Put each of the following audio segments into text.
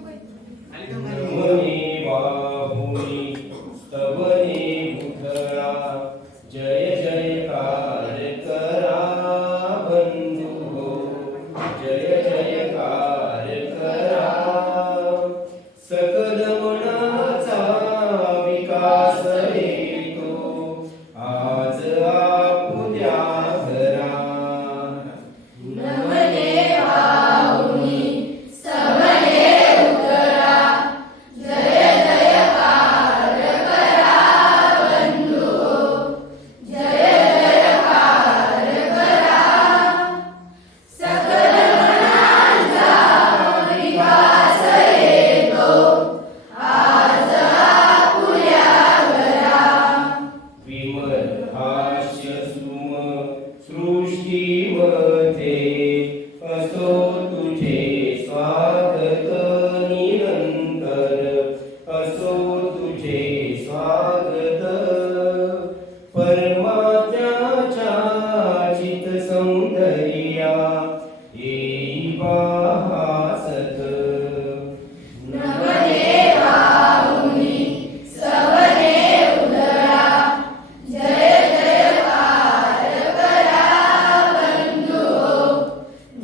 नमने बाहुनी स्तवने भूतळा जय जयकार करा बंधू हो जय जयकार करा सकल मनाचा विकास हेतो आज आपुल्या घरा नमने बाहुनी स्तवने भूतळा जय जयकार करा बंधू हो जय जयकार करा सकल मनांचा विकास हेतो आज आपुल्या घरा विमल हास्य सुम सृष्टीमध्ये असो तुझे स्वागत निरंतर असो तुझे स्वागत परमात्म्याच्या चित सौंदर्या येई वासत नमने बाहुनी स्तवने भूतळा जय जयकार करा बंधू हो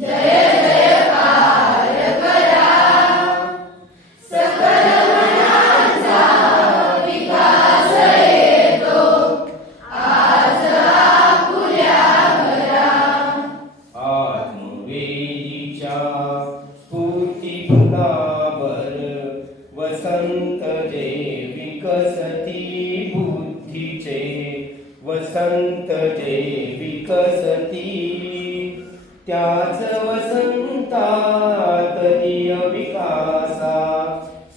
जय जयकार करा सकल मनांचा विकास हेतो आज आपुल्या घरा आत्मवेदीच्या स्फूर्ती फुलावर वसंत जे विकसती बुद्धीचे वसंत जे विकसती त्याच वसंतात दिय विकासा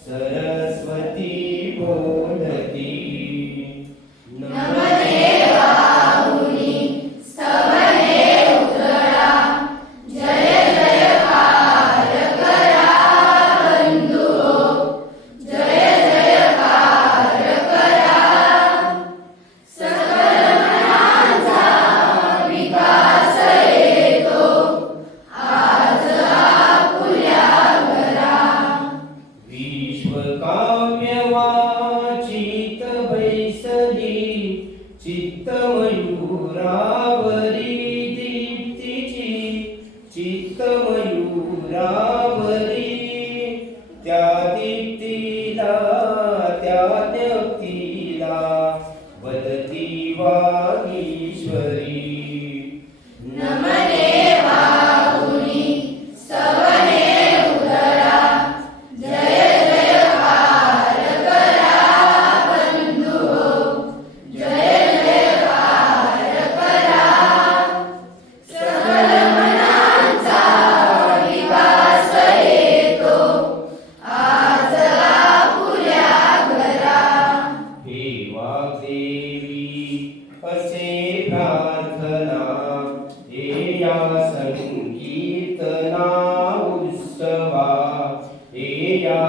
सरस्वती बोलती नमने बाहुनी स्तवने भूतळा जय जयकार करा बंधू हो जय जयकार करा सकल मनांचा विकास हेतो आज आपुल्या घरा विश्वकाव्य वाचित बैसली चित्तमयूरावरी दीप्तीची चित्तमयूरावरी त्या दीप्तीला त्या दीप्तीला वदती वागीश्वरी नमने बाहुनी स्तवने भूतळा जय जयकार करा बंधू हो जय जयकार करा सकल मनांचा विकास हेतो आज आपुल्या घरा हे वाग्देवी असे प्रार्थना हे या संकीर्तना उत्सवा हे या